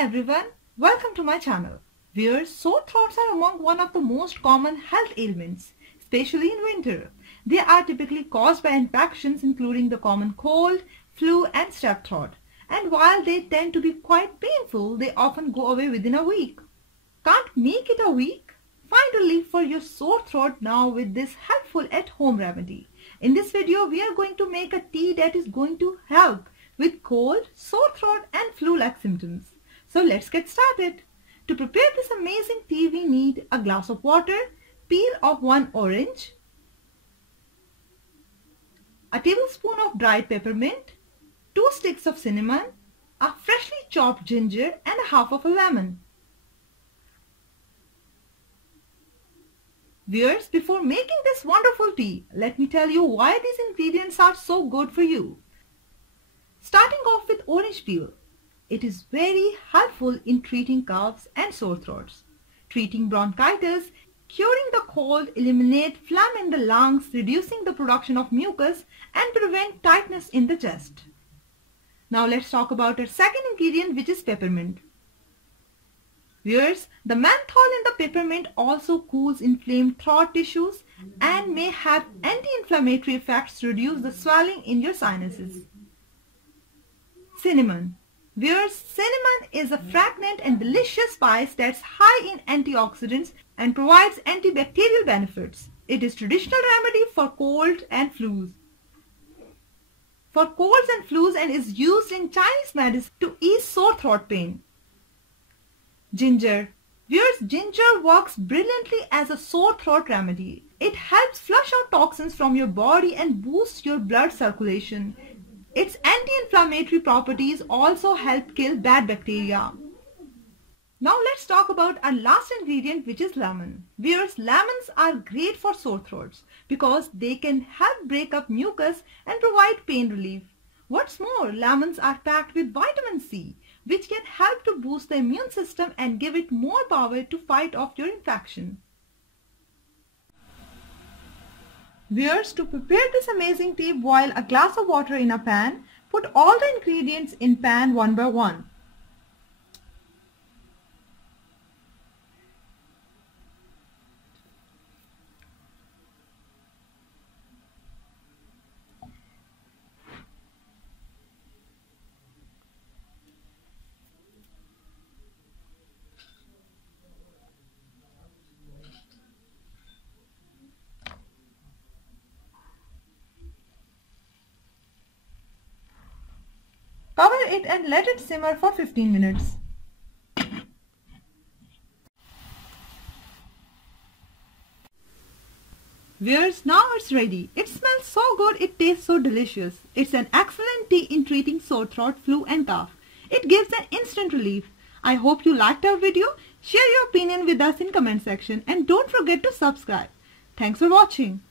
everyone, welcome to my channel. Viewers, sore throats are among one of the most common health ailments, especially in winter. They are typically caused by infections including the common cold, flu and strep throat. And while they tend to be quite painful, they often go away within a week. Can't make it a week? Find relief for your sore throat now with this helpful at-home remedy. In this video, we are going to make a tea that is going to help with cold, sore throat and flu-like symptoms. So let's get started. To prepare this amazing tea, we need a glass of water, peel of 1 orange, a tablespoon of dried peppermint, 2 sticks of cinnamon, a freshly chopped ginger and a half of a lemon. Viewers, before making this wonderful tea, let me tell you why these ingredients are so good for you. Starting off with orange peel. It is very helpful in treating coughs and sore throats, treating bronchitis, curing the cold, eliminate phlegm in the lungs, reducing the production of mucus and prevent tightness in the chest. Now let's talk about our second ingredient, which is peppermint. Viewers, the menthol in the peppermint also cools inflamed throat tissues and may have anti-inflammatory effects to reduce the swelling in your sinuses. Cinnamon. Viewers, cinnamon is a fragrant and delicious spice that's high in antioxidants and provides antibacterial benefits. It is traditional remedy for cold and flus. For colds and flus and is used in Chinese medicine to ease sore throat pain. Ginger. Viewers, ginger works brilliantly as a sore throat remedy. It helps flush out toxins from your body and boosts your blood circulation. Its anti-inflammatory properties also help kill bad bacteria. Now let's talk about our last ingredient, which is lemon. Viewers, lemons are great for sore throats because they can help break up mucus and provide pain relief. What's more, lemons are packed with vitamin C, which can help to boost the immune system and give it more power to fight off your infection. Viewers, to prepare this amazing tea, boil a glass of water in a pan. Put all the ingredients in pan one by one. Cover it and let it simmer for 15 minutes. Viewers, now it's ready. It smells so good, it tastes so delicious. It's an excellent tea in treating sore throat, flu and cough. It gives an instant relief. I hope you liked our video. Share your opinion with us in comment section and don't forget to subscribe. Thanks for watching.